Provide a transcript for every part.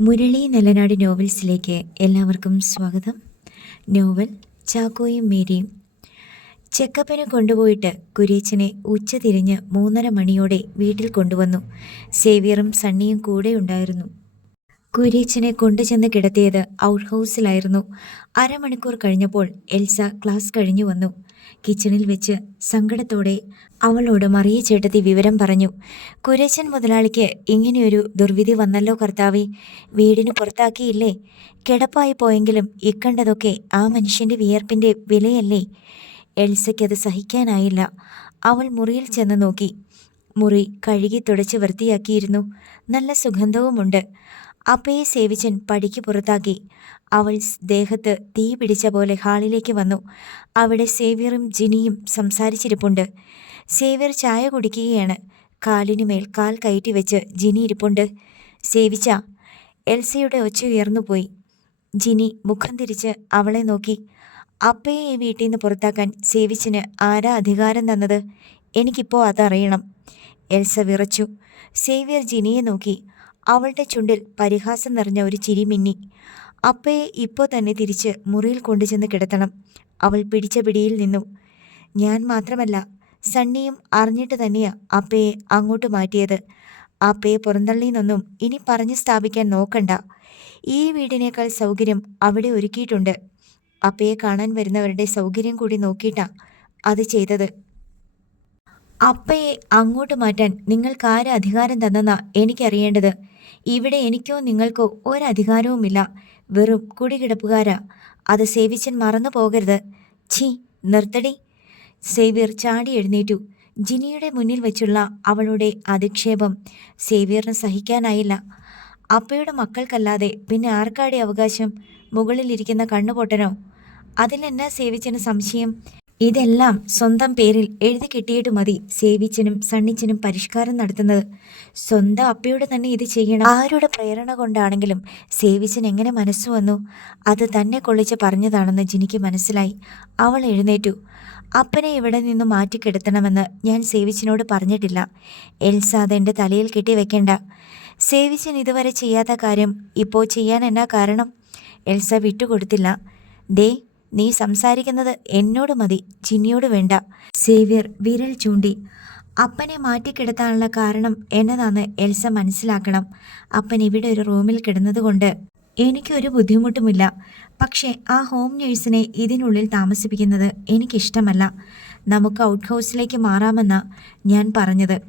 മുരളി നെല്ലനാട് നോവൽസിലേക്ക് എല്ലാവർക്കും സ്വാഗതം. നോവൽ ചാക്കോയും മേരിയും. ചെക്കപ്പിന് കൊണ്ടുപോയിട്ട് കുര്യച്ചനെ ഉച്ച തിരിഞ്ഞ് മൂന്നര മണിയോടെ വീട്ടിൽ കൊണ്ടുവന്നു. സേവിയറും സണ്ണിയും കൂടെ ഉണ്ടായിരുന്നു. കുര്യച്ചനെ കൊണ്ടുചെന്ന് കിടത്തിയത് ഔട്ട് ഹൗസിലായിരുന്നു. അരമണിക്കൂർ കഴിഞ്ഞപ്പോൾ എൽസ ക്ലാസ് കഴിഞ്ഞു വന്നു. കിച്ചണിൽ വെച്ച് സങ്കടത്തോടെ അവളോട് മറിയ ചേട്ടത്തി വിവരം പറഞ്ഞു. കുര്യച്ചൻ മുതലാളിക്ക് ഇങ്ങനെയൊരു ദുർവിധി വന്നല്ലോ കർത്താവെ. വീടിന് പുറത്താക്കിയില്ലേ? കിടപ്പായി പോയെങ്കിലും ഇക്കണ്ടതൊക്കെ ആ മനുഷ്യന്റെ വിയർപ്പിന്റെ വിലയല്ലേ? എൽസയ്ക്കത് സഹിക്കാനായില്ല. അവൾ മുറിയിൽ ചെന്ന് നോക്കി. മുറി കഴുകി തുടച്ച് വൃത്തിയാക്കിയിരുന്നു. നല്ല സുഗന്ധവുമുണ്ട്. അപ്പയെ സേവിച്ചൻ പടിക്ക് പുറത്താക്കി. അവൾ ദേഹത്ത് തീ പിടിച്ച പോലെ ഹാളിലേക്ക് വന്നു. അവിടെ സേവ്യറും ജിനിയും സംസാരിച്ചിരിപ്പുണ്ട്. സേവ്യർ ചായ കുടിക്കുകയാണ്. കാലിനുമേൽ കാൽ കയറ്റി വെച്ച് ജിനി ഇരിപ്പുണ്ട്. സേവിച്ച. എൽസയുടെ ഒച്ച ഉയർന്നുപോയി ജിനി മുഖം തിരിച്ച് അവളെ നോക്കി. അപ്പയെ ഈ വീട്ടിൽ നിന്ന് പുറത്താക്കാൻ സേവിച്ചിന് ആരാ അധികാരം തന്നത്? എനിക്കിപ്പോൾ അതറിയണം. എൽസ വിറച്ചു. സേവ്യർ ജിനിയെ നോക്കി. അവളുടെ ചുണ്ടിൽ പരിഹാസം നിറഞ്ഞ ഒരു ചിരി മിന്നി. അപ്പയെ ഇപ്പോൾ തന്നെ തിരിച്ച് മുറിയിൽ കൊണ്ടുചെന്ന് കിടത്തണം. അവൾ പിടിച്ച പിടിയിൽ നിന്നു. ഞാൻ മാത്രമല്ല സണ്ണിയും അറിഞ്ഞിട്ട് തന്നെയാ അപ്പയെ അങ്ങോട്ട് മാറ്റിയത്. അപ്പയെ പുറന്തള്ളിന്നൊന്നും ഇനി പറഞ്ഞു സ്ഥാപിക്കാൻ നോക്കണ്ട. ഈ വീടിനേക്കാൾ സൗകര്യം അവിടെ ഒരുക്കിയിട്ടുണ്ട്. അപ്പയെ കാണാൻ വരുന്നവരുടെ സൗകര്യം കൂടി നോക്കിയിട്ടാ അത് ചെയ്തത്. അപ്പയെ അങ്ങോട്ട് മാറ്റാൻ നിങ്ങൾക്ക് ആര് അധികാരം തന്നെന്നാ എനിക്കറിയേണ്ടത്. ഇവിടെ എനിക്കോ നിങ്ങൾക്കോ ഒരധികാരവുമില്ല. വെറും കുടികിടപ്പുകാരാ. അത് സേവിച്ചൻ മറന്നു പോകരുത്. ഛീ നിർത്തടി. സേവ്യർ ചാടി എഴുന്നേറ്റു. ജിനിയുടെ മുന്നിൽ വെച്ചുള്ള അവളുടെ അധിക്ഷേപം സേവ്യറിന് സഹിക്കാനായില്ല. അപ്പയുടെ മക്കൾക്കല്ലാതെ പിന്നെ ആർക്കാടെ അവകാശം? മുകളിലിരിക്കുന്ന കണ്ണുപൊട്ടനോ? അതിലെന്നാ സേവിച്ചന് സംശയം? ഇതെല്ലാം സ്വന്തം പേരിൽ എഴുതി കിട്ടിയിട്ട് മതി. സേവിച്ചനും സണ്ണിച്ചനും പരിഷ്കാരം നടത്തുന്നത്. സ്വന്തം അപ്പയുടെ തന്നെ ഇത് ചെയ്യണം. ആരുടെ പ്രേരണ കൊണ്ടാണെങ്കിലും സേവിച്ചൻ എങ്ങനെ മനസ്സ് വന്നു? അത് തന്നെ കൊള്ളിച്ച് പറഞ്ഞതാണെന്ന് ജിനിക്ക് മനസ്സിലായി. അവൾ എഴുന്നേറ്റു. അപ്പനെ ഇവിടെ നിന്ന് മാറ്റിക്കിടത്തണമെന്ന് ഞാൻ സേവിച്ചിനോട് പറഞ്ഞിട്ടില്ല. എൽസ അതെന്റെ തലയിൽ കെട്ടി വെക്കേണ്ട. സേവിച്ചൻ ഇതുവരെ ചെയ്യാത്ത കാര്യം ഇപ്പോൾ ചെയ്യാൻ എന്നാ കാരണം? എൽസ വിട്ടുകൊടുത്തില്ല. ദേ നീ സംസാരിക്കുന്നത് എന്നോട് മതി ചിന്നിയോട് വേണ്ട. സേവ്യർ വിരൽ ചൂണ്ടി. അപ്പനെ മാറ്റിക്കിടത്താനുള്ള കാരണം എന്നതാന്ന് എൽസ മനസ്സിലാക്കണം. അപ്പൻ ഇവിടെ ഒരു റൂമിൽ കിടന്നതുകൊണ്ട് എനിക്കൊരു ബുദ്ധിമുട്ടുമില്ല. പക്ഷേ ആ ഹോം നേഴ്സിനെ ഇതിനുള്ളിൽ താമസിപ്പിക്കുന്നത് എനിക്കിഷ്ടമല്ല. നമുക്ക് ഔട്ട് ഹൗസിലേക്ക് മാറാമെന്ന ഞാൻ പറഞ്ഞത്.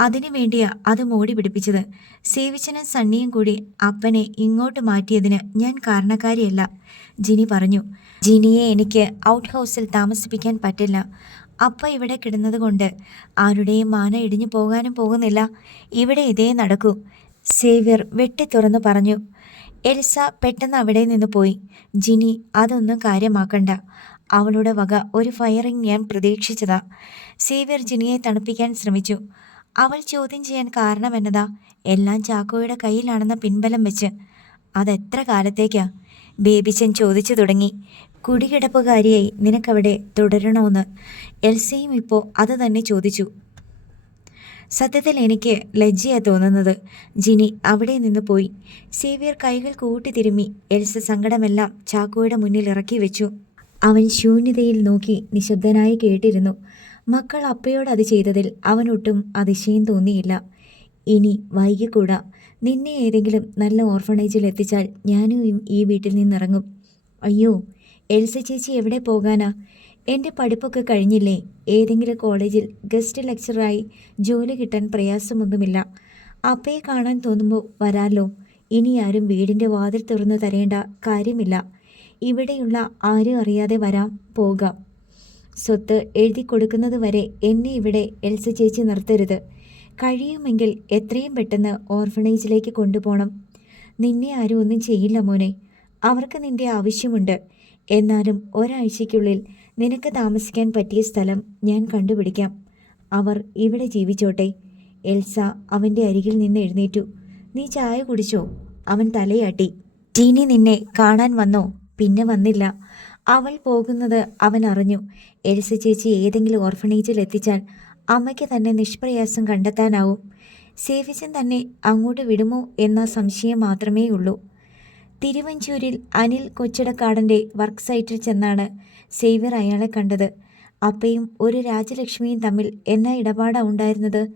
അതിനു വേണ്ടിയാ അത് മോടി പിടിപ്പിച്ചത്. സേവിച്ചനും സണ്ണിയും കൂടി അപ്പനെ ഇങ്ങോട്ട് മാറ്റിയതിന് ഞാൻ കാരണക്കാരിയല്ല. ജിനി പറഞ്ഞു. ജിനിയെ എനിക്ക് ഔട്ട് ഹൗസിൽ താമസിപ്പിക്കാൻ പറ്റില്ല. അപ്പ ഇവിടെ കിടന്നത് കൊണ്ട് ആരുടെയും മാന ഇടിഞ്ഞു പോകാനും പോകുന്നില്ല. ഇവിടെ ഇതേ നടക്കൂ. സേവ്യർ വെട്ടി തുറന്നു പറഞ്ഞു. എൽസ പെട്ടെന്ന് അവിടെ നിന്ന് പോയി. ജിനി അതൊന്നും കാര്യമാക്കണ്ട. അവളുടെ വക ഒരു ഫയറിംഗ് ഞാൻ പ്രതീക്ഷിച്ചതാ. സേവ്യർ ജിനിയെ തണുപ്പിക്കാൻ ശ്രമിച്ചു. അവൾ ചോദ്യം ചെയ്യാൻ കാരണമെന്നതാ. എല്ലാം ചാക്കോയുടെ കയ്യിലാണെന്ന പിൻബലം വെച്ച്. അതെത്ര കാലത്തേക്കാ? ബേബിച്ചൻ ചോദിച്ചു തുടങ്ങി. കുടികിടപ്പുകാരിയായി നിനക്കവിടെ തുടരണമെന്ന് എൽസയും ഇപ്പോൾ അത് തന്നെ ചോദിച്ചു. സത്യത്തിൽ എനിക്ക് ലജ്ജയാ തോന്നുന്നത്. ജിനി അവിടെ നിന്ന് പോയി. സേവിയർ കൈകൾ കൂട്ടി തിരുമ്മി എൽസ സങ്കടമെല്ലാം ചാക്കോയുടെ മുന്നിൽ ഇറക്കി വെച്ചു. അവൻ ശൂന്യതയിൽ നോക്കി നിശബ്ദനായി കേട്ടിരുന്നു. മക്കൾ അപ്പയോട് അത് ചെയ്തതിൽ അവനൊട്ടും അതിശയം തോന്നിയില്ല. ഇനി വൈകിക്കൂടാ. നിന്നെ ഏതെങ്കിലും നല്ല ഓർഫണേജിൽ എത്തിച്ചാൽ ഞാനും ഈ- വീട്ടിൽ നിന്നിറങ്ങും. അയ്യോ എൽസ ചേച്ചി എവിടെ പോകാനാ? എന്റെ പഠിപ്പൊക്കെ കഴിഞ്ഞില്ലേ? ഏതെങ്കിലും കോളേജിൽ ഗസ്റ്റ് ലെക്ചറായി ജോലി കിട്ടാൻ പ്രയാസമൊന്നുമില്ല. അപ്പയെ കാണാൻ തോന്നുമ്പോൾ വരാലോ. ഇനി ആരും വീടിന്റെ വാതിൽ തുറന്നു തരേണ്ട കാര്യമില്ല. ഇവിടെയുള്ള ആരും അറിയാതെ വരാം പോകാം. സ്വത്ത് എഴുതി കൊടുക്കുന്നത് വരെ എന്നെ ഇവിടെ എൽസ ചേച്ചി നിർത്തരുത്. കഴിയുമെങ്കിൽ എത്രയും പെട്ടെന്ന് ഓർഫണേജിലേക്ക് കൊണ്ടുപോകണം നിന്നെ ആരും ഒന്നും ചെയ്യില്ല മോനെ. അവർക്ക് നിന്റെ ആവശ്യമുണ്ട്. എന്നാലും ഒരാഴ്ചയ്ക്കുള്ളിൽ നിനക്ക് താമസിക്കാൻ പറ്റിയ സ്ഥലം ഞാൻ കണ്ടുപിടിക്കാം. അവർ ഇവിടെ ജീവിച്ചോട്ടെ. എൽസ അവന്റെ അരികിൽ നിന്ന് എഴുന്നേറ്റു. നീ ചായ കുടിച്ചോ? അവൻ തലയാട്ടി. ടീനി നിന്നെ കാണാൻ വന്നോ? പിന്നെ വന്നില്ല. അവൾ പോകുന്നത് അവൻ അറിഞ്ഞു. എൽസ ചേച്ചി ഏതെങ്കിലും ഓർഫണേജിൽ എത്തിച്ചാൽ അമ്മയ്ക്ക് തന്നെ നിഷ്പ്രയാസം കണ്ടെത്താനാവും. സേവിച്ചൻ തന്നെ അങ്ങോട്ട് വിടുമോ എന്ന സംശയം മാത്രമേ ഉള്ളൂ തിരുവഞ്ചൂരിൽ അനിൽ കൊച്ചിടക്കാടന്റെ വർക്ക് സൈറ്റിൽ ചെന്നാണ് സേവ്യർ അയാളെ കണ്ടത്. അപ്പയും ഒരു രാജലക്ഷ്മിയും തമ്മിൽ എന്ന ഇടപാടാ ഉണ്ടായിരുന്നത്?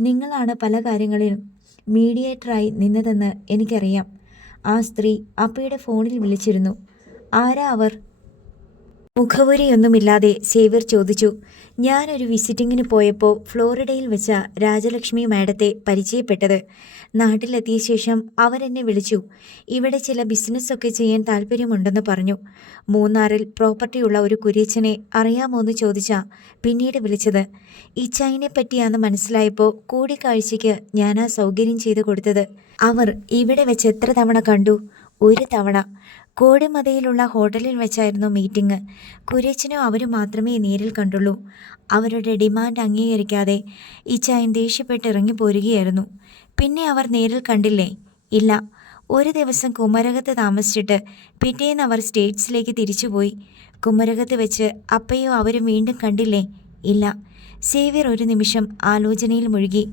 നിങ്ങളാണ് പല കാര്യങ്ങളിലും മീഡിയേറ്ററായി നിന്നതെന്ന് എനിക്കറിയാം. ആ സ്ത്രീ അപ്പയുടെ ഫോണിൽ വിളിച്ചിരുന്നു. ആരാ അവർ? മുഖവുരയൊന്നുമില്ലാതെ സേവ്യർ ചോദിച്ചു ഞാനൊരു വിസിറ്റിങ്ങിന് പോയപ്പോൾ ഫ്ലോറിഡയിൽ വെച്ച രാജലക്ഷ്മി മാഡത്തെ പരിചയപ്പെട്ടത്. നാട്ടിലെത്തിയ ശേഷം അവരെന്നെ വിളിച്ചു. ഇവിടെ ചില ബിസിനസ്സൊക്കെ ചെയ്യാൻ താല്പര്യമുണ്ടെന്ന് പറഞ്ഞു. മൂന്നാറിൽ പ്രോപ്പർട്ടിയുള്ള ഒരു കുര്യച്ചനെ അറിയാമോ എന്ന് ചോദിച്ചാ പിന്നീട് വിളിച്ചത്. ഈ ഇച്ചായിനെ പറ്റിയാന്ന് മനസ്സിലായപ്പോൾ കൂടിക്കാഴ്ചയ്ക്ക് ഞാൻ ആ സൗകര്യം ചെയ്തു കൊടുത്തത്. അവർ ഇവിടെ വെച്ച് എത്ര തവണ കണ്ടു? ഒരു തവണ. കോടിമതയിലുള്ള ഹോട്ടലിൽ വെച്ചായിരുന്നു മീറ്റിംഗ്. കുര്യച്ചനും അവരും മാത്രമേ നേരിൽ കണ്ടുള്ളൂ. അവരുടെ ഡിമാൻഡ് അംഗീകരിക്കാതെ ഇച്ചായൻ ദേഷ്യപ്പെട്ട് ഇറങ്ങിപ്പോരുകയായിരുന്നു പിന്നെ അവർ നേരിൽ കണ്ടില്ലേ? ഇല്ല. ഒരു ദിവസം കുമരകത്ത് താമസിച്ചിട്ട് പിറ്റേന്ന് അവർ സ്റ്റേറ്റ്സിലേക്ക് തിരിച്ചുപോയി. കുമരകത്ത് വെച്ച് അപ്പയോ അവരും വീണ്ടും കണ്ടില്ലേ? ഇല്ല. സേവ്യർ ഒരു നിമിഷം ആലോചനയിൽ മുഴുകി.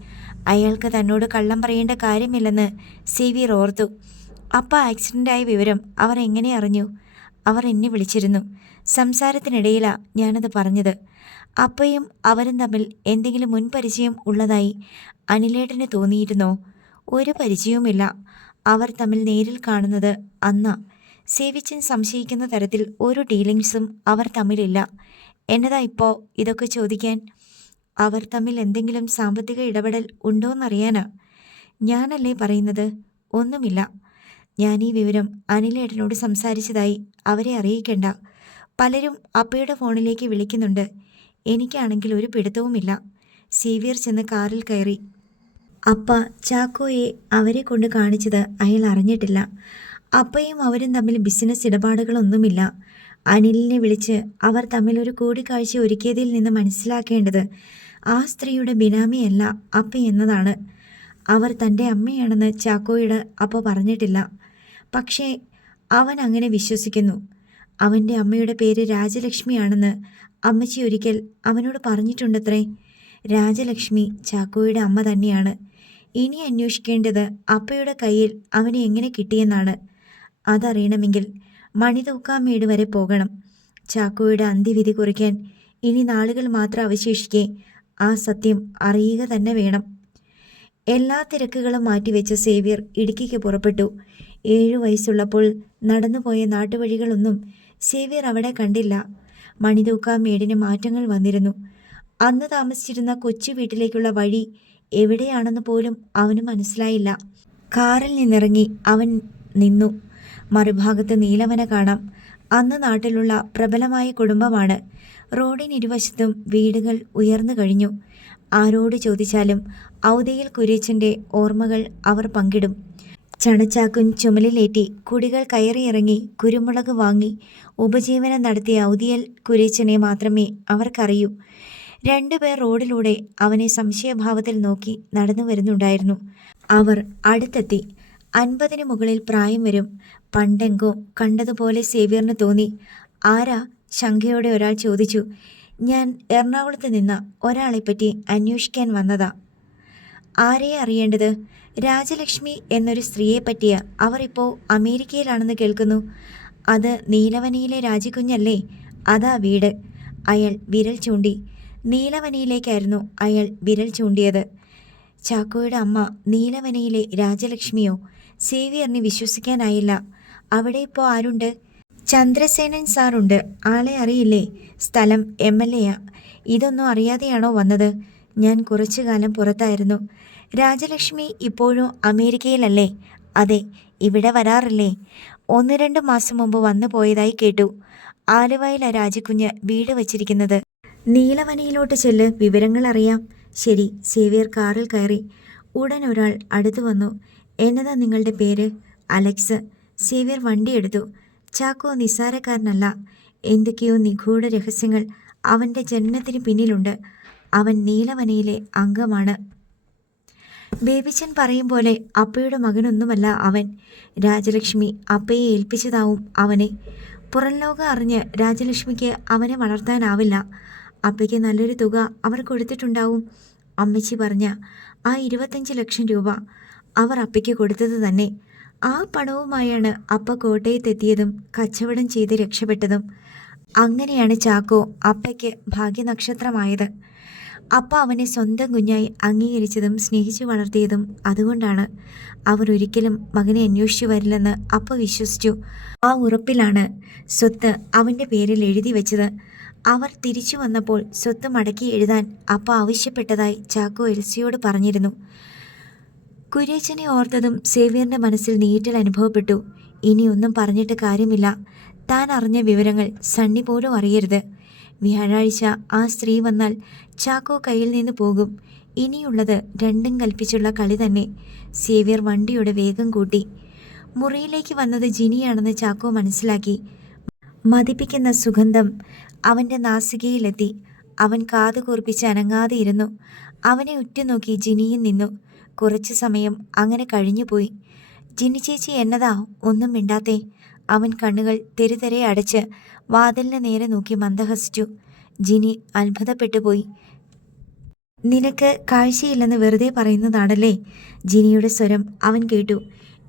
അയാൾക്ക് തന്നോട് കള്ളം പറയേണ്ട കാര്യമില്ലെന്ന് സേവ്യർ ഓർത്തു. അപ്പ ആക്സിഡന്റായ വിവരം അവർ എങ്ങനെ അറിഞ്ഞു? അവർ എന്നെ വിളിച്ചിരുന്നു. സംസാരത്തിനിടയിലാണ് ഞാനത് പറഞ്ഞത്. അപ്പയും അവരും തമ്മിൽ എന്തെങ്കിലും മുൻപരിചയം ഉള്ളതായി അനിലേട്ടന് തോന്നിയിരുന്നോ? ഒരു പരിചയവുമില്ല. അവർ തമ്മിൽ നേരിൽ കാണുന്നത് അന്ന. സേവിച്ചൻ സംശയിക്കുന്ന തരത്തിൽ ഒരു ഡീലിങ്സും അവർ തമ്മിലില്ല. എന്നതാ ഇപ്പോൾ ഇതൊക്കെ ചോദിക്കാൻ? അവർ തമ്മിൽ എന്തെങ്കിലും സാമ്പത്തിക ഇടപെടൽ ഉണ്ടോയെന്നറിയാനാ ഞാനല്ലേ പറയുന്നത്? ഒന്നുമില്ല. ഞാൻ ഈ വിവരം അനിലേട്ടനോട് സംസാരിച്ചതായി അവരെ അറിയിക്കണ്ട. പലരും അപ്പയുടെ ഫോണിലേക്ക് വിളിക്കുന്നുണ്ട്. എനിക്കാണെങ്കിൽ ഒരു പിടുത്തവുമില്ല. സീവിയർ ചെന്ന് കാറിൽ കയറി. അപ്പ ചാക്കോയെ അവരെ കൊണ്ട് കാണിച്ചത് അയാൾ അറിഞ്ഞിട്ടില്ല. അപ്പയും അവരും തമ്മിൽ ബിസിനസ് ഇടപാടുകളൊന്നുമില്ല. അനിലിനെ വിളിച്ച് അവർ തമ്മിൽ ഒരു കൂടിക്കാഴ്ച ഒരുക്കിയതിൽ നിന്ന് മനസ്സിലാക്കേണ്ടത് ആ സ്ത്രീയുടെ ബിനാമിയല്ല അപ്പ എന്നതാണ്. അവർ തന്റെ അമ്മയാണെന്ന് ചാക്കോയോട് അപ്പ പറഞ്ഞിട്ടില്ല. പക്ഷേ അവൻ അങ്ങനെ വിശ്വസിക്കുന്നു. അവന്റെ അമ്മയുടെ പേര് രാജലക്ഷ്മിയാണെന്ന് അമ്മച്ചി ഒരിക്കൽ അവനോട് പറഞ്ഞിട്ടുണ്ടത്രേ. രാജലക്ഷ്മി ചാക്കോയുടെ അമ്മ തന്നെയാണ്. ഇനി അന്വേഷിക്കേണ്ടത് അപ്പയുടെ കയ്യിൽ അവനെ എങ്ങനെ കിട്ടിയെന്നാണ്. അതറിയണമെങ്കിൽ മണിതൂക്കാമേട് വരെ പോകണം. ചാക്കോയുടെ അന്ത്യവിധി കുറിക്കാൻ ഇനി നാളുകൾ മാത്രം അവശേഷിക്കെ ആ സത്യം അറിയുക തന്നെ വേണം. എല്ലാ തിരക്കുകളും മാറ്റിവെച്ച് സേവ്യർ ഇടുക്കിക്ക് പുറപ്പെട്ടു. ഏഴു വയസ്സുള്ളപ്പോൾ നടന്നുപോയ നാട്ടുവഴികളൊന്നും സേവ്യർ അവിടെ കണ്ടില്ല. മണിതൂക്കാമേടിന് മാറ്റങ്ങൾ വന്നിരുന്നു. അന്ന് താമസിച്ചിരുന്ന കൊച്ചു വീട്ടിലേക്കുള്ള വഴി എവിടെയാണെന്ന് പോലും അവന് മനസ്സിലായില്ല. കാറിൽ നിന്നിറങ്ങി അവൻ നിന്നു. മറുഭാഗത്ത് നീലവന കാണാം. അന്ന് നാട്ടിലുള്ള പ്രബലമായ കുടുംബമാണ്. റോഡിനിരുവശത്തും വീടുകൾ ഉയർന്നു കഴിഞ്ഞു. ആരോട് ചോദിച്ചാലും ഔദയിൽ കുര്യച്ചന്റെ ഓർമ്മകൾ അവർ പങ്കിടും. ചണച്ചാക്കും ചുമലിലേറ്റി കുടികൾ കയറിയിറങ്ങി കുരുമുളക് വാങ്ങി ഉപജീവനം നടത്തിയ ഔദിയൽ കുരേച്ചനെ മാത്രമേ അവർക്കറിയൂ. രണ്ടുപേർ റോഡിലൂടെ അവനെ സംശയഭാവത്തിൽ നോക്കി നടന്നു വരുന്നുണ്ടായിരുന്നു. അവർ അടുത്തെത്തി. അൻപതിന് മുകളിൽ പ്രായം വരും. പണ്ടെങ്കോ കണ്ടതുപോലെ സേവ്യറിന് തോന്നി. ആരാ ശങ്കയോടെ ഒരാൾ ചോദിച്ചു. ഞാൻ എറണാകുളത്ത് നിന്ന് ഒരാളെപ്പറ്റി അന്വേഷിക്കാൻ വന്നതാ. ആരെ അറിയേണ്ടത്? രാജലക്ഷ്മി എന്നൊരു സ്ത്രീയെ പറ്റിയ അവർ ഇപ്പോൾ അമേരിക്കയിലാണെന്ന് കേൾക്കുന്നു. അത് നീലവനിയിലെ രാജിക്കുഞ്ഞല്ലേ അതാ വീട്. അയാൾ വിരൽ ചൂണ്ടി. നീലവനിയിലേക്കായിരുന്നു അയാൾ വിരൽ ചൂണ്ടിയത്. ചാക്കോയുടെ അമ്മ നീലവനയിലെ രാജലക്ഷ്മിയോ? സേവിയറിന് വിശ്വസിക്കാനായില്ല. അവിടെ ഇപ്പോൾ ആരുണ്ട്? ചന്ദ്രസേനൻ സാറുണ്ട്. ആളെ അറിയില്ലേ? സ്ഥലം എം എൽ എയാ. ഇതൊന്നും അറിയാതെയാണോ വന്നത്? ഞാൻ കുറച്ചു കാലം പുറത്തായിരുന്നു. രാജലക്ഷ്മി ഇപ്പോഴും അമേരിക്കയിലല്ലേ? അതെ ഇവിടെ വരാറില്ലേ? ഒന്ന് രണ്ട് മാസം മുമ്പ് വന്നു പോയതായി കേട്ടു. ആലുവയിലാ രാജകുഞ്ഞ് വീട് വച്ചിരിക്കുന്നത്. നീലവനയിലോട്ട് ചെല്ല് വിവരങ്ങൾ അറിയാം. ശരി സേവിയർ കാറിൽ കയറി. ഉടൻ ഒരാൾ അടുത്തു വന്നു. എന്നതാ നിങ്ങളുടെ പേര്? അലക്സ്. സേവിയർ വണ്ടിയെടുത്തു ചാക്കോ നിസ്സാരക്കാരനല്ല. എന്തൊക്കെയോ നിഗൂഢ രഹസ്യങ്ങൾ അവന്റെ ജനനത്തിന് പിന്നിലുണ്ട്. അവൻ നീലവനയിലെ അംഗമാണ്. ബേബിച്ചൻ പറയും പോലെ അപ്പയുടെ മകനൊന്നുമല്ല അവൻ. രാജലക്ഷ്മി അപ്പയെ ഏൽപ്പിച്ചതാവും അവനെ. പുറം ലോകം അറിഞ്ഞ് രാജലക്ഷ്മിക്ക് അവനെ വളർത്താനാവില്ല. അപ്പയ്ക്ക് നല്ലൊരു തുക അവർ കൊടുത്തിട്ടുണ്ടാവും. അമ്മച്ചി പറഞ്ഞ ആ ഇരുപത്തഞ്ച് ലക്ഷം രൂപ അവർ അപ്പയ്ക്ക് കൊടുത്തത് തന്നെ. ആ പണവുമായാണ് അപ്പ കോട്ടയത്തെത്തിയതും കച്ചവടം ചെയ്ത് രക്ഷപ്പെട്ടതും. അങ്ങനെയാണ് ചാക്കോ അപ്പയ്ക്ക് ഭാഗ്യനക്ഷത്രമായത്. അപ്പ അവനെ സ്വന്തം കുഞ്ഞായി അംഗീകരിച്ചതും സ്നേഹിച്ചു വളർത്തിയതും അതുകൊണ്ടാണ് അവർ ഒരിക്കലും മകനെ അന്വേഷിച്ചു വരില്ലെന്ന് അപ്പ വിശ്വസിച്ചു. ആ ഉറപ്പിലാണ് സ്വത്ത് അവന്റെ പേരിൽ എഴുതി വെച്ചത്. അവർ തിരിച്ചു വന്നപ്പോൾ സ്വത്ത് മടക്കി എഴുതാൻ അപ്പ ആവശ്യപ്പെട്ടതായി ചാക്കോ എൽസിയോട് പറഞ്ഞിരുന്നു. കുര്യച്ചനെ ഓർത്തതും സേവ്യറിന്റെ മനസ്സിൽ നീറ്റൽ അനുഭവപ്പെട്ടു. ഇനിയൊന്നും പറഞ്ഞിട്ട് കാര്യമില്ല. താൻ അറിഞ്ഞ വിവരങ്ങൾ സണ്ണി പോലും അറിയരുത്. വ്യാഴാഴ്ച ആ സ്ത്രീ വന്നാൽ ചാക്കോ കയ്യിൽ നിന്ന് പോകും. ഇനിയുള്ളത് രണ്ടും കൽപ്പിച്ചുള്ള കളി തന്നെ. സേവ്യർ വണ്ടിയുടെ വേഗം കൂട്ടി. മുറിയിലേക്ക് വന്നത് ജിനിയാണെന്ന് ചാക്കോ മനസ്സിലാക്കി. മതിപ്പിക്കുന്ന സുഗന്ധം അവന്റെ നാസികയിലെത്തി. അവൻ കാതുകൂർപ്പിച്ച് അനങ്ങാതെ ഇരുന്നു. അവനെ ഉറ്റുനോക്കി ജിനിയും നിന്നു. കുറച്ചു സമയം അങ്ങനെ കഴിഞ്ഞുപോയി. ജിനി ചേച്ചി എന്നതാ ഒന്നും മിണ്ടാത്തേ? അവൻ കണ്ണുകൾ തെരുതെരെ അടച്ച് വാതിലിന് നേരെ നോക്കി മന്ദഹസിച്ചു. ജിനി അത്ഭുതപ്പെട്ടുപോയി. നിനക്ക് കാഴ്ചയില്ലെന്ന് വെറുതെ പറയുന്നതാണല്ലേ? ജിനിയുടെ സ്വരം അവൻ കേട്ടു.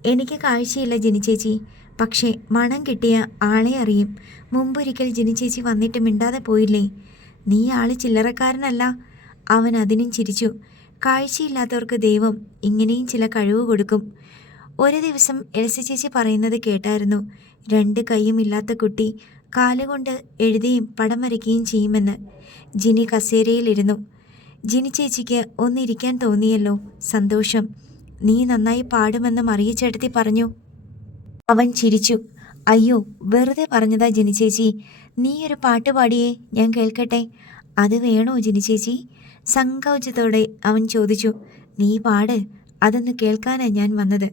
എനിക്ക് കാഴ്ചയില്ല ജിനി ചേച്ചി. പക്ഷേ മണം കിട്ടിയ ആളെ അറിയും. മുമ്പൊരിക്കൽ ജിനി ചേച്ചി വന്നിട്ട് മിണ്ടാതെ പോയില്ലേ? നീ ആൾ ചില്ലറക്കാരനല്ല. അവൻ അതിനും ചിരിച്ചു. കാഴ്ചയില്ലാത്തവർക്ക് ദൈവം ഇങ്ങനെയും ചില കഴിവ് കൊടുക്കും. ഒരു ദിവസം എൽസി ചേച്ചി പറയുന്നത് കേട്ടായിരുന്നു. രണ്ട് കൈയും ഇല്ലാത്ത കുട്ടി കാലുകൊണ്ട് എഴുതുകയും പടം വരയ്ക്കുകയും ചെയ്യുമെന്ന്. ജിനി കസേരയിലിരുന്നു. ജിനി ചേച്ചിക്ക് ഒന്നിരിക്കാൻ തോന്നിയല്ലോ. സന്തോഷം. നീ നന്നായി പാടുമെന്ന് മറിയച്ചേട്ടത്തി പറഞ്ഞു. അവൻ ചിരിച്ചു. അയ്യോ വെറുതെ പറഞ്ഞതാ ജിനി ചേച്ചി. നീ ഒരു പാട്ട് പാടിയേ ഞാൻ കേൾക്കട്ടെ. അത് വേണോ ജിനി ചേച്ചി? സങ്കോചത്തോടെ അവൻ ചോദിച്ചു നീ പാട് അതൊന്ന് കേൾക്കാനാ ഞാൻ വന്നത്.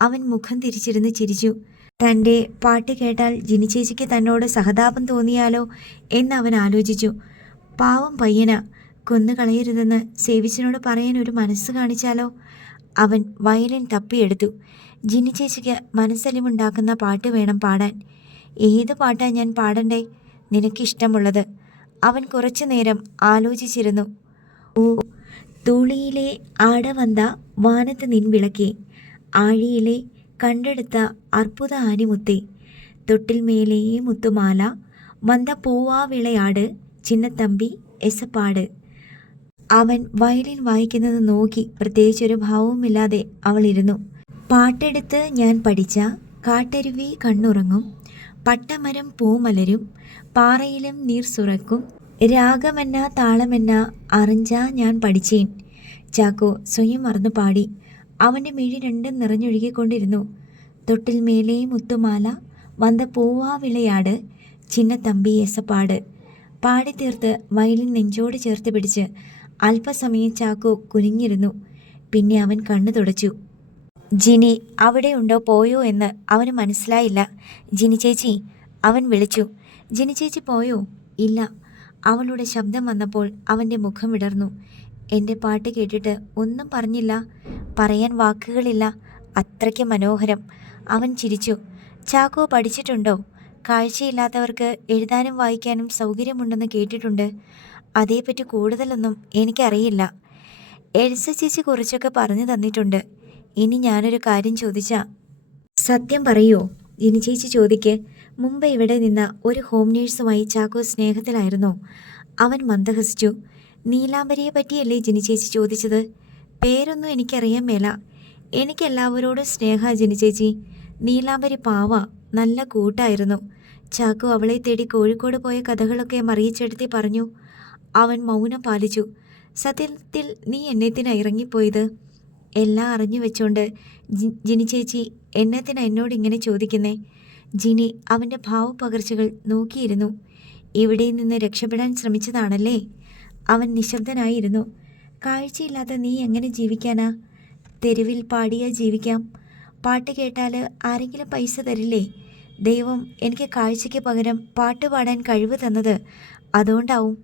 അവൻ മുഖം തിരിച്ചിരുന്ന് ചിരിച്ചു. തന്റെ പാട്ട് കേട്ടാൽ ജിനിച്ചേച്ചിക്ക് തന്നോട് സഹതാപം തോന്നിയാലോ? എന്ന് അവൻ ആലോചിച്ചു. പാവം പയ്യന കൊന്നുകളയരുതെന്ന് സേവിച്ചനോട് പറയാൻ ഒരു മനസ്സ് കാണിച്ചാലോ? അവൻ വയലിൻ തപ്പിയെടുത്തു. ജിനിച്ചേച്ചിക്ക് മനസ്സലിവുണ്ടാക്കുന്ന പാട്ട് വേണം പാടാൻ. ഏത് പാട്ടാ ഞാൻ പാടണ്ടേ? നിനക്കിഷ്ടമുള്ളത്. അവൻ കുറച്ചു നേരം ആലോചിച്ചിരുന്നു. ഓ തൂളിയിലെ ആടവന്ത വാനത്ത് നിൻവിളക്കെ ആഴിയിലെ കണ്ടെടുത്ത അർബുദ ആനിമുത്തെ. തൊട്ടിൽ മേലേ മുത്തുമാല മന്ദ പൂവാവിളയാട് ചിന്നത്തമ്പി എസപ്പാട്. അവൻ വയലിൻ വായിക്കുന്നത് നോക്കി പ്രത്യേകിച്ചൊരു ഭാവവുമില്ലാതെ അവളിരുന്നു പാട്ടെടുത്ത് ഞാൻ പഠിച്ച കാട്ടരുവി കണ്ണുറങ്ങും പട്ടമരം പൂമലരും പാറയിലും നീർ സുറക്കും രാഗമെന്ന താളമെന്ന അറിഞ്ചാ ഞാൻ പഠിച്ചേൻ. ചാക്കോ സ്വയം മറന്നു പാടി. അവന്റെ മിഴി രണ്ടും നിറഞ്ഞൊഴുകിക്കൊണ്ടിരുന്നു. തൊട്ടിൽ മേലേ മുത്തുമാല വന്ന പൂവാ വിളയാട് ചിന്നത്തമ്പി എസപ്പാട് പാടിത്തീർത്ത് വയലിൻ നെഞ്ചോട് ചേർത്ത് പിടിച്ച് അല്പസമയം ചാക്കോ കുനിഞ്ഞിരുന്നു. പിന്നെ അവൻ കണ്ണു തുടച്ചു. ജിനി അവിടെയുണ്ടോ പോയോ എന്ന് അവന് മനസ്സിലായില്ല. ജിനി ചേച്ചി അവൻ വിളിച്ചു. ജിനി ചേച്ചി പോയോ? ഇല്ല. അവളുടെ ശബ്ദം വന്നപ്പോൾ അവന്റെ മുഖം വിടർന്നു. എന്റെ പാട്ട് കേട്ടിട്ട് ഒന്നും പറഞ്ഞില്ല. പറയാൻ വാക്കുകളില്ല. അത്രയ്ക്ക് മനോഹരം അവൻ ചിരിച്ചു. ചാക്കോ പഠിച്ചിട്ടുണ്ടോ? കാഴ്ചയില്ലാത്തവർക്ക് എഴുതാനും വായിക്കാനും സൗകര്യമുണ്ടെന്ന് കേട്ടിട്ടുണ്ട്. അതേപ്പറ്റി കൂടുതലൊന്നും എനിക്കറിയില്ല. എൽസ ചേച്ചി കുറച്ചൊക്കെ പറഞ്ഞു തന്നിട്ടുണ്ട്. ഇനി ഞാനൊരു കാര്യം ചോദിച്ചാ. സത്യം പറയോ. ഇനി ചേച്ചി ചോദിക്ക്. മുമ്പ് ഇവിടെ നിന്ന ഒരു ഹോം നേഴ്സുമായി ചാക്കോ സ്നേഹത്തിലായിരുന്നു. അവൻ മന്ദഹസിച്ചു. നീലാംബരിയെ പറ്റിയല്ലേ ജിനി ചേച്ചി ചോദിച്ചത്? പേരൊന്നും എനിക്കറിയാൻ മേല. എനിക്കെല്ലാവരോടും സ്നേഹ ജിനി ചേച്ചി നീലാംബരി പാവ നല്ല കൂട്ടായിരുന്നു. ചാക്കോ അവളെ തേടി കോഴിക്കോട് പോയ കഥകളൊക്കെ മറിയിച്ചെടുത്തി പറഞ്ഞു. അവൻ മൗനം പാലിച്ചു. സത്യത്തിൽ നീ എന്നത്തിനാ ഇറങ്ങിപ്പോയത്? എല്ലാം അറിഞ്ഞു വെച്ചോണ്ട് ജിനി ചേച്ചി എന്നത്തിനാ എന്നോട് ഇങ്ങനെ ചോദിക്കുന്നേ? ജിനി അവന്റെ ഭാവപകർച്ചകൾ നോക്കിയിരുന്നു. ഇവിടെ നിന്ന് രക്ഷപ്പെടാൻ ശ്രമിച്ചതാണല്ലേ? അവൻ നിശബ്ദനായിരുന്നു. കാഴ്ചയില്ലാതെ നീ എങ്ങനെ ജീവിക്കാനാ? തെരുവിൽ പാടിയാ ജീവിക്കാം. പാട്ട് കേട്ടാൽ ആരെങ്കിലും പൈസ തരില്ലേ? ദൈവം എനിക്ക് കാഴ്ചയ്ക്ക് പകരം പാട്ട് പാടാൻ കഴിവ് തന്നത് അതുകൊണ്ടാവും.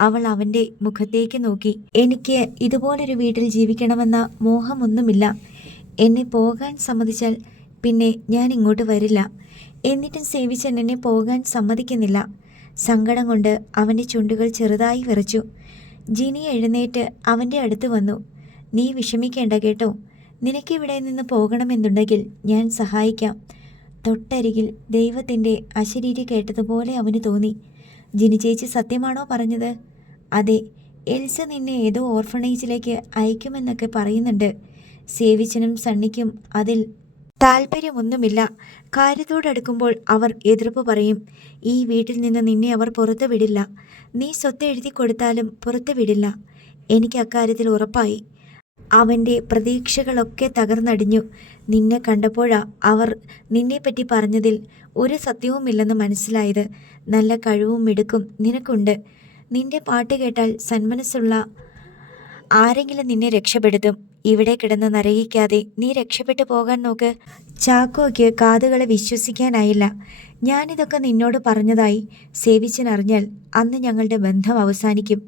അവൾ അവന്റെ മുഖത്തേക്ക് നോക്കി. എനിക്ക് ഇതുപോലൊരു വീട്ടിൽ ജീവിക്കണമെന്ന മോഹമൊന്നുമില്ല. എന്നെ പോകാൻ സമ്മതിച്ചാൽ പിന്നെ ഞാൻ ഇങ്ങോട്ട് വരില്ല. എന്നിട്ടും സേവിച്ചൻ എന്നെ പോകാൻ സമ്മതിക്കുന്നില്ല. സങ്കടം കൊണ്ട് അവന്റെ ചുണ്ടുകൾ ചെറുതായി വിറച്ചു. ജിനി എഴുന്നേറ്റ് അവന്റെ അടുത്ത് വന്നു. നീ വിഷമിക്കേണ്ട കേട്ടോ. നിനക്കിവിടെ നിന്ന് പോകണമെന്നുണ്ടെങ്കിൽ ഞാൻ സഹായിക്കാം. തൊട്ടരികിൽ ദൈവത്തിന്റെ അശരീരി കേട്ടതുപോലെ അവന് തോന്നി. ജിനി ചേച്ചി സത്യമാണോ പറഞ്ഞത്? അതെ. എൽസ നിന്നെ ഏതോ ഓർഫണേജിലേക്ക് അയക്കുമെന്നൊക്കെ പറയുന്നുണ്ട്. സേവിച്ചനും സണ്ണിക്കും അതിൽ താല്പര്യമൊന്നുമില്ല. കാര്യത്തോടടുക്കുമ്പോൾ അവർ എതിർപ്പ് പറയും. ഈ വീട്ടിൽ നിന്ന് നിന്നെ അവർ പുറത്തു വിടില്ല. നീ സ്വത്ത് എഴുതി കൊടുത്താലും പുറത്തു വിടില്ല. എനിക്ക് അക്കാര്യത്തിൽ ഉറപ്പായി. അവന്റെ പ്രതീക്ഷകളൊക്കെ തകർന്നടിഞ്ഞു. നിന്നെ കണ്ടപ്പോഴാ അവർ നിന്നെപ്പറ്റി പറഞ്ഞതിൽ ഒരു സത്യവുമില്ലെന്ന് മനസ്സിലായത്. നല്ല കഴിവും മിടുക്കും നിനക്കുണ്ട്. നിന്റെ പാട്ട് കേട്ടാൽ സന്മനസ്സുള്ള ആരെങ്കിലും നിന്നെ രക്ഷപ്പെടുത്തും. ഇവിടെ കിടന്ന് നരകിക്കാതെ നീ രക്ഷപ്പെട്ടു പോകാൻ നോക്ക്. ചാക്കോയ്ക്ക് കാതുകളെ വിശ്വസിക്കാനായില്ല. ഞാനിതൊക്കെ നിന്നോട് പറഞ്ഞതായി സേവിച്ചനറിഞ്ഞാൽ അന്ന് ഞങ്ങളുടെ ബന്ധം അവസാനിക്കും.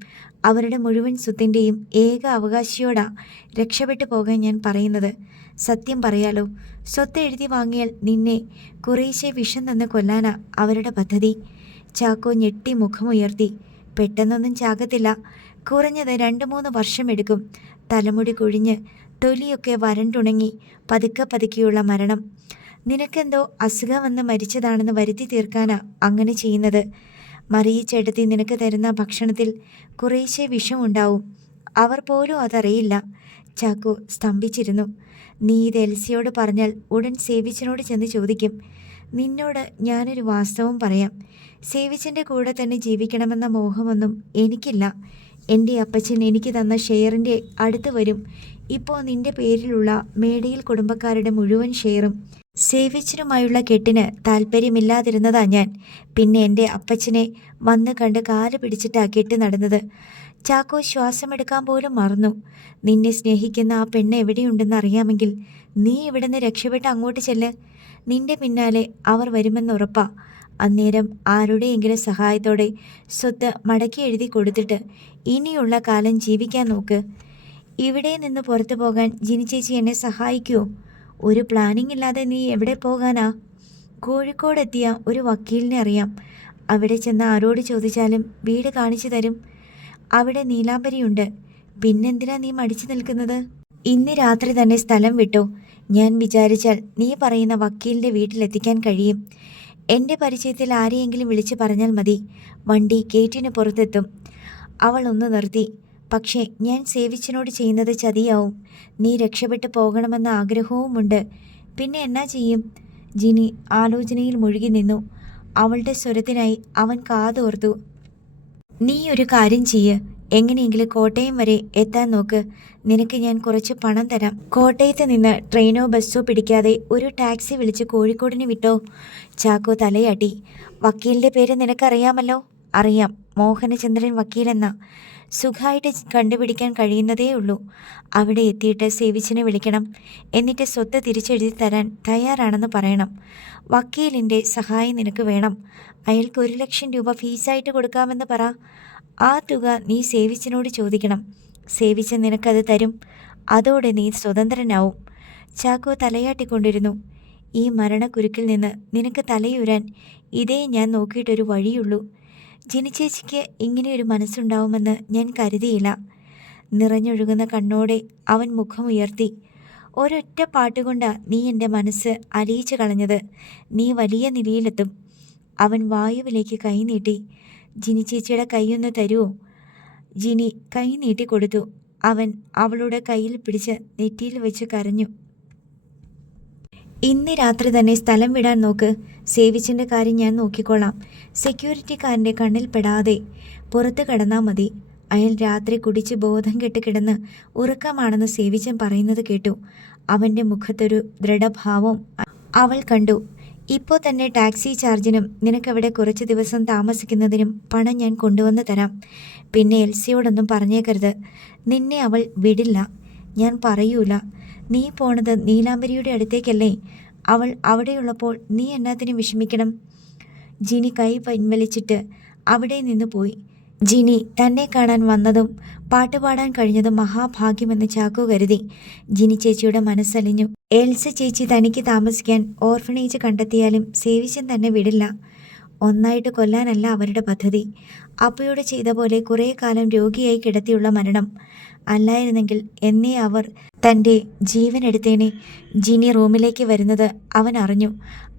അവരുടെ മുഴുവൻ സ്വത്തിന്റെയും ഏക അവകാശിയോടാ രക്ഷപ്പെട്ടു പോകാൻ ഞാൻ പറയുന്നത്. സത്യം പറയാലോ സ്വത്ത് എഴുതി വാങ്ങിയാൽ നിന്നെ കുറേശ്ശെ വിഷം തന്ന് കൊല്ലാനാ അവരുടെ പദ്ധതി. ചാക്കോ ഞെട്ടി മുഖമുയർത്തി. പെട്ടെന്നൊന്നും ചാകത്തില്ല. കുറഞ്ഞത് രണ്ട് മൂന്ന് വർഷമെടുക്കും തലമുടി കൊഴിഞ്ഞ് തൊലിയൊക്കെ വരണ്ടുണങ്ങി പതുക്കെ പതുക്കെയുള്ള മരണം. നിനക്കെന്തോ അസുഖം വന്ന് മരിച്ചതാണെന്ന് വരുത്തി തീർക്കാനാ അങ്ങനെ ചെയ്യുന്നത്. മറിയിച്ചെടുത്തി നിനക്ക് തരുന്ന ഭക്ഷണത്തിൽ കുറേശ്ശെ വിഷമുണ്ടാവും. അവർ പോലും അതറിയില്ല. ചാക്കോ സ്തംഭിച്ചിരുന്നു. നീ ഇത് എൽസിയോട് പറഞ്ഞാൽ ഉടൻ സേവിച്ചനോട് ചെന്ന് ചോദിക്കും. നിന്നോട് ഞാനൊരു വാസ്തവം പറയാം. സേവിച്ചന്റെ കൂടെ തന്നെ ജീവിക്കണമെന്ന മോഹമൊന്നും എനിക്കില്ല. എന്റെ അപ്പച്ചൻ എനിക്ക് തന്ന ഷെയറിന്റെ അടുത്ത് വരും. ഇപ്പോൾ നിന്റെ പേരിലുള്ള മേടയിൽ കുടുംബക്കാരുടെ മുഴുവൻ ഷെയറും സേവിച്ചനുമായുള്ള കെട്ടിന് താല്പര്യമില്ലാതിരുന്നതാ ഞാൻ. പിന്നെ എന്റെ അപ്പച്ചനെ വന്ന് കണ്ട് കാൽ പിടിച്ചിട്ടാ കെട്ടി നടന്നത്. ചാക്കോ ശ്വാസമെടുക്കാൻ പോലും മറന്നു. നിന്നെ സ്നേഹിക്കുന്ന ആ പെണ്ണ് എവിടെയുണ്ടെന്ന് അറിയാമെങ്കിൽ നീ ഇവിടുന്ന് രക്ഷപ്പെട്ട് അങ്ങോട്ട് ചെല്ല്. നിന്റെ പിന്നാലെ അവർ വരുമെന്ന് ഉറപ്പാ. അന്നേരം ആരുടെയെങ്കിലും സഹായത്തോടെ സ്വത്ത് മടക്കി എഴുതി കൊടുത്തിട്ട് ഇനിയുള്ള കാലം ജീവിക്കാൻ നോക്ക്. ഇവിടെ നിന്ന് പുറത്തു പോകാൻ ജിനി ചേച്ചി എന്നെ സഹായിക്കൂ. ഒരു പ്ലാനിംഗ് ഇല്ലാതെ നീ എവിടെ പോകാനാ? കോഴിക്കോടെത്തിയ ഒരു വക്കീലിനെ അറിയാം. അവിടെ ചെന്ന് ആരോട് ചോദിച്ചാലും വീട് കാണിച്ചു തരും. അവിടെ നീലാംബരിയുണ്ട്. പിന്നെന്തിനാ നീ മടിച്ചു നിൽക്കുന്നത്? ഇന്ന് രാത്രി തന്നെ സ്ഥലം വിട്ടു. ഞാൻ വിചാരിച്ചാൽ നീ പറയുന്ന വക്കീലിന്റെ വീട്ടിലെത്തിക്കാൻ കഴിയും. എന്റെ പരിചയത്തിൽ ആരെയെങ്കിലും വിളിച്ചു പറഞ്ഞാൽ മതി. വണ്ടി ഗേറ്റിന് പുറത്തെത്തും. അവൾ ഒന്ന് നിർത്തി. പക്ഷേ ഞാൻ സേവിച്ചനോട് ചെയ്യുന്നത് ചതിയാവും. നീ രക്ഷപ്പെട്ടു പോകണമെന്ന ആഗ്രഹവുമുണ്ട്. പിന്നെ എന്നാ ചെയ്യും? ജിനി ആലോചനയിൽ മുഴുകി നിന്നു. അവളുടെ സ്വരത്തിനായി അവൻ കാതോർത്തു. നീ ഒരു കാര്യം ചെയ്യ്. എങ്ങനെയെങ്കിലും കോട്ടയം വരെ എത്താൻ നോക്ക്. നിനക്ക് ഞാൻ കുറച്ച് പണം തരാം. കോട്ടയത്ത് നിന്ന് ട്രെയിനോ ബസ്സോ പിടിക്കാതെ ഒരു ടാക്സി വിളിച്ച് കോഴിക്കോടിന് വിട്ടോ? ചാക്കോ തലയാട്ടി. വക്കീലിന്റെ പേര് നിനക്കറിയാമല്ലോ? അറിയാം. മോഹനചന്ദ്രൻ വക്കീലെന്ന സുഖമായിട്ട് കണ്ടുപിടിക്കാൻ കഴിയുന്നതേ ഉള്ളൂ. അവിടെ എത്തിയിട്ട് സേവിച്ചിനെ വിളിക്കണം. എന്നിട്ട് സ്വത്ത് തിരിച്ചെഴുതി തരാൻ തയ്യാറാണെന്ന് പറയണം. വക്കീലിന്റെ സഹായം നിനക്ക് വേണം. അയാൾക്ക് ഒരു ലക്ഷം രൂപ ഫീസായിട്ട് കൊടുക്കാമെന്ന് പറ. ആ തുക നീ സേവിച്ചനോട് ചോദിക്കണം. സേവിച്ച് നിനക്കത് തരും. അതോടെ നീ സ്വതന്ത്രനാവും. ചാക്കോ തലയാട്ടിക്കൊണ്ടിരുന്നു. ഈ മരണക്കുരുക്കിൽ നിന്ന് നിനക്ക് തലയുരാൻ ഇതേ ഞാൻ നോക്കിയിട്ടൊരു വഴിയുള്ളൂ. ജിനിച്ചേച്ചിക്ക് ഇങ്ങനെയൊരു മനസ്സുണ്ടാവുമെന്ന് ഞാൻ കരുതിയില്ല. നിറഞ്ഞൊഴുകുന്ന കണ്ണോടെ അവൻ മുഖമുയർത്തി. ഒരൊറ്റ പാട്ടുകൊണ്ടാ നീ എന്റെ മനസ്സ് അലിയിച്ചു കളഞ്ഞത്. നീ വലിയ നിലയിലെത്തും. അവൻ വായുവിലേക്ക് കൈ നീട്ടി ജിനി ചേച്ചിയുടെ കൈയൊന്ന് തരുമോ ജിനി കൈ നീട്ടിക്കൊടുത്തു അവൻ അവളുടെ കയ്യിൽ പിടിച്ച് നെറ്റിയിൽ വെച്ച് കരഞ്ഞു. ഇന്ന് രാത്രി തന്നെ സ്ഥലം വിടാൻ നോക്ക്. സേവിച്ചിന്റെ കാര്യം ഞാൻ നോക്കിക്കൊള്ളാം സെക്യൂരിറ്റിക്കാരന്റെ കണ്ണിൽ പെടാതെ പുറത്ത് കിടന്നാൽ മതി. അയാൾ രാത്രി കുടിച്ച് ബോധം കെട്ട് കിടന്ന് ഉറക്കമാണെന്ന് സേവിച്ചൻ പറയുന്നത് കേട്ടു. അവന്റെ മുഖത്തൊരു ദൃഢഭാവം അവൾ കണ്ടു. ഇപ്പോൾ തന്നെ ടാക്സി ചാർജിനും നിനക്കവിടെ കുറച്ച് ദിവസം താമസിക്കുന്നതിനും പണം ഞാൻ കൊണ്ടുവന്ന് തരാം. പിന്നെ എൽസിയോടൊന്നും പറഞ്ഞേക്കരുത്. നിന്നെ അവൾ വിടില്ല. ഞാൻ പറയൂല. നീ പോണത് നീലാംബരിയുടെ അടുത്തേക്കല്ലേ? അവൾ അവിടെയുള്ളപ്പോൾ നീ എന്നാത്തിനും വിഷമിക്കണം? ജിനി കൈ പിൻവലിച്ചിട്ട് അവിടെ നിന്ന് പോയി. ജിനി തന്നെ കാണാൻ വന്നതും പാട്ടുപാടാൻ കഴിഞ്ഞതും മഹാഭാഗ്യമെന്ന് ചാക്കു കരുതി. ജിനി ചേച്ചിയുടെ മനസ്സലിഞ്ഞു. എൽസ ചേച്ചി തനിക്ക് താമസിക്കാൻ ഓർഫണേജ് കണ്ടെത്തിയാലും സേവിച്ചൻ തന്നെ വിടില്ല. ഒന്നായിട്ട് കൊല്ലാനല്ല അവരുടെ പദ്ധതി. അപ്പയോട് ചെയ്ത പോലെ കുറേ കാലം രോഗിയായി കിടത്തിയുള്ള മരണം. അല്ലായിരുന്നെങ്കിൽ എന്നെ അവർ തന്റെ ജീവൻ എടുത്തേനെ ജിനി റൂമിലേക്ക് വരുന്നത് അവൻ അറിഞ്ഞു.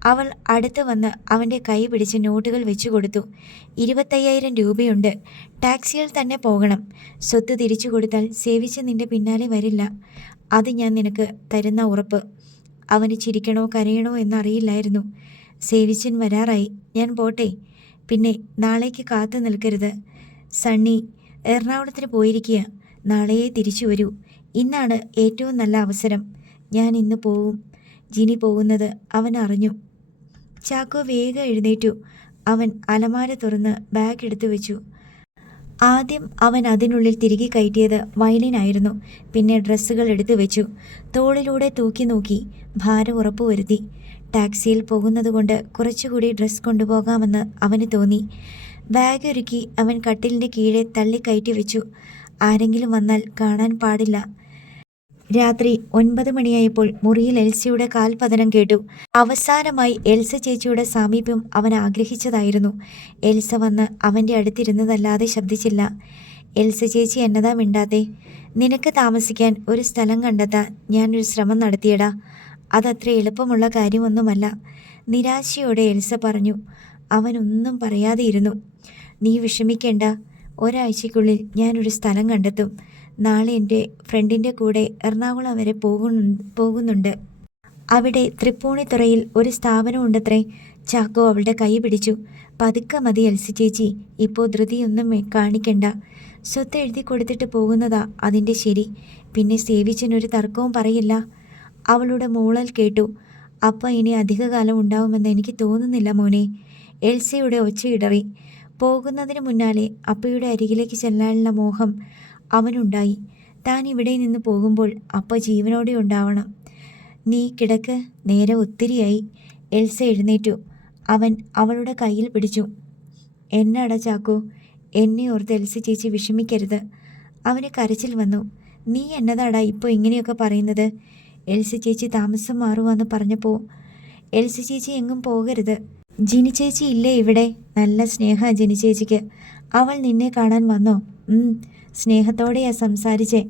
അവൾ അടുത്ത് വന്ന് അവന്റെ കൈ പിടിച്ച് നോട്ടുകൾ വെച്ചു കൊടുത്തു. ഇരുപത്തയ്യായിരം രൂപയുണ്ട്. ടാക്സിയിൽ തന്നെ പോകണം. സ്വത്ത് തിരിച്ചു കൊടുത്താൽ സേവിച്ച് നിന്റെ പിന്നാലെ വരില്ല. അത് ഞാൻ നിനക്ക് തരുന്ന ഉറപ്പ്. അവന് ചിരിക്കണോ കരയണോ എന്നറിയില്ലായിരുന്നു. സേവിച്ചൻ വരാറായി. ഞാൻ പോട്ടെ. പിന്നെ നാളേക്ക് കാത്തു നിൽക്കരുത്. സണ്ണി എറണാകുളത്തിന് പോയിരിക്കുക. നാളെയേ തിരിച്ചു വരൂ. ഇന്നാണ് ഏറ്റവും നല്ല അവസരം. ഞാൻ ഇന്ന് പോവും. ജിനി പോകുന്നത് അവൻ അറിഞ്ഞു. ചാക്കോ വേഗം എഴുന്നേറ്റു. അവൻ അലമാര തുറന്ന് ബാഗ് എടുത്തു വെച്ചു. ആദ്യം അവൻ അതിനുള്ളിൽ തിരികെ കയറ്റിയത് വയലിനായിരുന്നു പിന്നെ ഡ്രസ്സുകൾ എടുത്തു വെച്ചു. തോളിലൂടെ തൂക്കി നോക്കി. ഭാരം ഉറപ്പുവരുത്തി. ടാക്സിയിൽ പോകുന്നതുകൊണ്ട് കുറച്ചുകൂടി ഡ്രസ്സ് കൊണ്ടുപോകാമെന്ന് അവന് തോന്നി. ബാഗ് ഒരുക്കി അവൻ കട്ടിലിന്റെ കീഴെ തള്ളിക്കയറ്റി വെച്ചു. ആരെങ്കിലും വന്നാൽ കാണാൻ പാടില്ല. രാത്രി ഒൻപത് മണിയായപ്പോൾ മുറിയിൽ എൽസിയുടെ കാൽപതനം കേട്ടു. അവസാനമായി എൽസ ചേച്ചിയുടെ സാമീപ്യം അവൻ ആഗ്രഹിച്ചതായിരുന്നു. എൽസ വന്ന് അവന്റെ അടുത്തിരുന്നതല്ലാതെ ശബ്ദിച്ചില്ല. എൽസ ചേച്ചി എന്നതാ മിണ്ടാതെ നിനക്ക് താമസിക്കാൻ ഒരു സ്ഥലം കണ്ടെത്താൻ ഞാനൊരു ശ്രമം നടത്തിയടാ. അതത്ര എളുപ്പമുള്ള കാര്യമൊന്നുമല്ല. നിരാശയോടെ എൽസ പറഞ്ഞു. അവനൊന്നും പറയാതെ ഇരുന്നു. നീ വിഷമിക്കേണ്ട. ഒരാഴ്ചയ്ക്കുള്ളിൽ ഞാനൊരു സ്ഥലം കണ്ടെത്തും. നാളെ എന്റെ ഫ്രണ്ടിന്റെ കൂടെ എറണാകുളം വരെ പോകുന്നു പോകുന്നുണ്ട്. അവിടെ തൃപ്പൂണിത്തുറയിൽ ഒരു സ്ഥാപനമുണ്ടത്രേ. ചാക്കോ അവളുടെ കൈ പിടിച്ചു. പതുക്കെ മതി എൽസി ചേച്ചി. ഇപ്പോൾ ധൃതിയൊന്നും കാണിക്കണ്ട. സ്വത്ത് എഴുതി കൊടുത്തിട്ട് പോകുന്നതാ അതിന്റെ ശരി. പിന്നെ സേവിച്ചനൊരു തർക്കവും പറയില്ല. അവളുടെ മൂളൽ കേട്ടു. അപ്പ ഇനി അധികകാലം ഉണ്ടാവുമെന്ന് എനിക്ക് തോന്നുന്നില്ല മോനെ. എൽസിയുടെ ഒച്ചയിടറി പോകുന്നതിന് മുന്നാലെ അപ്പയുടെ അരികിലേക്ക് ചെല്ലാനുള്ള മോഹം അവനുണ്ടായി. താൻ ഇവിടെ നിന്ന് പോകുമ്പോൾ അപ്പ ജീവനോടെ ഉണ്ടാവണം. നീ കിടക്ക്. നേരെ ഒത്തിരിയായി. എൽസ എഴുന്നേറ്റു. അവൻ അവളുടെ കയ്യിൽ പിടിച്ചു. എന്നാടാ ചാക്കോ എന്നെ ഓർത്ത് എൽസ ചേച്ചി വിഷമിക്കരുത്. അവന് കരച്ചിൽ വന്നു. നീ എന്നതാടാ ഇപ്പോൾ ഇങ്ങനെയൊക്കെ പറയുന്നത്? എൽസ ചേച്ചി താമസം മാറുവാന്ന് പറഞ്ഞപ്പോൾ എൽസ ചേച്ചി എങ്ങും പോകരുത്. ജിനി ചേച്ചി ഇല്ലേ ഇവിടെ? നല്ല സ്നേഹ ജിനി ചേച്ചിക്ക് അവൾ നിന്നെ കാണാൻ വന്നോ? സ്നേഹത്തോടെയാ സംസാരിച്ചേ.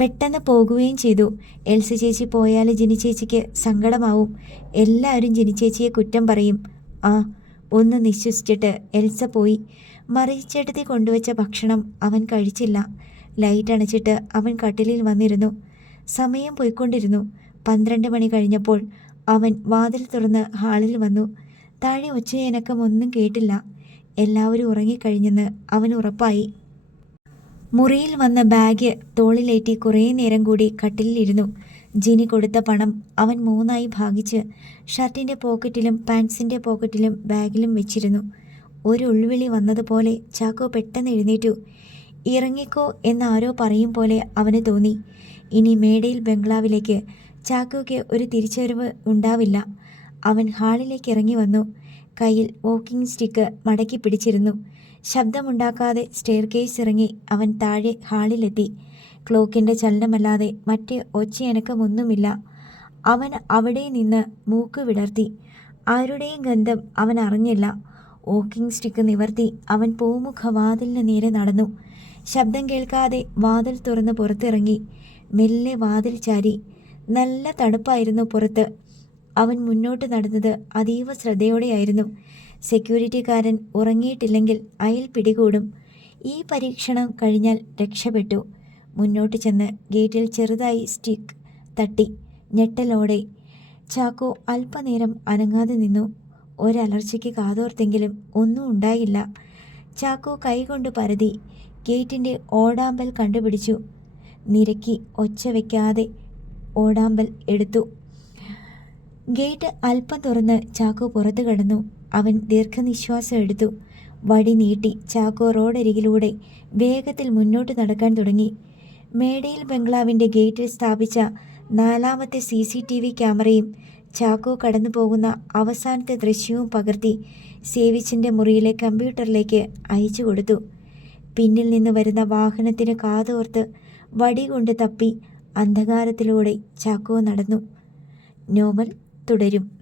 പെട്ടെന്ന് പോകുകയും ചെയ്തു. എൽസ ചേച്ചി പോയാൽ ജിനി ചേച്ചിക്ക് സങ്കടമാവും. എല്ലാവരും ജിനി ചേച്ചിയെ കുറ്റം പറയും. ആ ഒന്ന് നിശ്വസിച്ചിട്ട് എൽസ പോയി. മറിച്ചെടുത്തി കൊണ്ടുവച്ച ഭക്ഷണം അവൻ കഴിച്ചില്ല. ലൈറ്റ് അണച്ചിട്ട് അവൻ കട്ടിലിൽ വന്നിരുന്നു. സമയം പോയിക്കൊണ്ടിരുന്നു. പന്ത്രണ്ട് മണി കഴിഞ്ഞപ്പോൾ അവൻ വാതിൽ തുറന്ന് ഹാളിൽ വന്നു. താഴെ ഒച്ചയനക്കം ഒന്നും കേട്ടില്ല. എല്ലാവരും ഉറങ്ങിക്കഴിഞ്ഞെന്ന് അവൻ ഉറപ്പായി. മുറിയിൽ വന്ന ബാഗ് തോളിലേറ്റി കുറേ നേരം കൂടി കട്ടിലിരുന്നു ജിനി കൊടുത്ത പണം അവൻ മൂന്നായി ഭാഗിച്ച് ഷർട്ടിന്റെ പോക്കറ്റിലും പാൻസിന്റെ പോക്കറ്റിലും ബാഗിലും വെച്ചിരുന്നു. ഒരു ഉൾവിളി വന്നതുപോലെ ചാക്കോ പെട്ടെന്ന് എഴുന്നേറ്റു. ഇറങ്ങിക്കോ എന്നാരോ പറയും പോലെ അവന് തോന്നി. ഇനി മേടയിൽ ബംഗ്ലാവിലേക്ക് ചാക്കോയ്ക്ക് ഒരു തിരിച്ചറിവ് ഉണ്ടാവില്ല. അവൻ ഹാളിലേക്ക് ഇറങ്ങി വന്നു. കയ്യിൽ വോക്കിംഗ് സ്റ്റിക്ക് മടക്കി പിടിച്ചിരുന്നു. ശബ്ദമുണ്ടാക്കാതെ സ്റ്റെയർ കേസ് ഇറങ്ങി അവൻ താഴെ ഹാളിലെത്തി. ക്ലോക്കിന്റെ ചലനമല്ലാതെ മറ്റ് ഒച്ചയനക്കമൊന്നുമില്ല. അവൻ അവിടെ നിന്ന് മൂക്ക് വിടർത്തി. ആരുടെയും ഗന്ധം അവൻ അറിഞ്ഞില്ല. വോക്കിംഗ് സ്റ്റിക്ക് നിവർത്തി അവൻ പൂമുഖ വാതിലിന് നേരെ നടന്നു. ശബ്ദം കേൾക്കാതെ വാതിൽ തുറന്ന് പുറത്തിറങ്ങി. മെല്ലെ വാതിൽ ചാരി നല്ല തണുപ്പായിരുന്നു പുറത്ത്. അവൻ മുന്നോട്ട് നടന്നത് അതീവ ശ്രദ്ധയോടെയായിരുന്നു. സെക്യൂരിറ്റിക്കാരൻ ഉറങ്ങിയിട്ടില്ലെങ്കിൽ അയൽ പിടികൂടും. ഈ പരീക്ഷണം കഴിഞ്ഞാൽ രക്ഷപ്പെട്ടു. മുന്നോട്ട് ചെന്ന് ഗേറ്റിൽ ചെറുതായി സ്റ്റിക്ക് തട്ടി. ഞെട്ടലോടെ ചാക്കോ അല്പനേരം അനങ്ങാതെ നിന്നു. ഒരലർച്ചയ്ക്ക് കാതോർത്തെങ്കിലും ഒന്നും ഉണ്ടായില്ല. ചാക്കോ കൈകൊണ്ട് പരതി ഗേറ്റിന്റെ ഓടാമ്പൽ കണ്ടുപിടിച്ചു. നിരക്കി ഒച്ച വയ്ക്കാതെ ഓടാമ്പൽ എടുത്തു. ഗേറ്റ് അല്പം തുറന്ന് ചാക്കോ പുറത്തു കടന്നു. അവൻ ദീർഘനിശ്വാസം എടുത്തു. വടി നീട്ടി ചാക്കോ റോഡരികിലൂടെ വേഗത്തിൽ മുന്നോട്ട് നടക്കാൻ തുടങ്ങി. മേടയിൽ ബംഗ്ലാവിന്റെ ഗേറ്റിൽ സ്ഥാപിച്ച നാലാമത്തെ സി സി ടി വി ക്യാമറയും ചാക്കോ കടന്നു പോകുന്ന അവസാനത്തെ ദൃശ്യവും പകർത്തി സേവിച്ചിന്റെ മുറിയിലെ കമ്പ്യൂട്ടറിലേക്ക് അയച്ചു കൊടുത്തു. പിന്നിൽ നിന്ന് വരുന്ന വാഹനത്തിന് കാതോർത്ത് വടി കൊണ്ട് തപ്പി അന്ധകാരത്തിലൂടെ ചാക്കോ നടന്നു. നോവൽ തുടരും.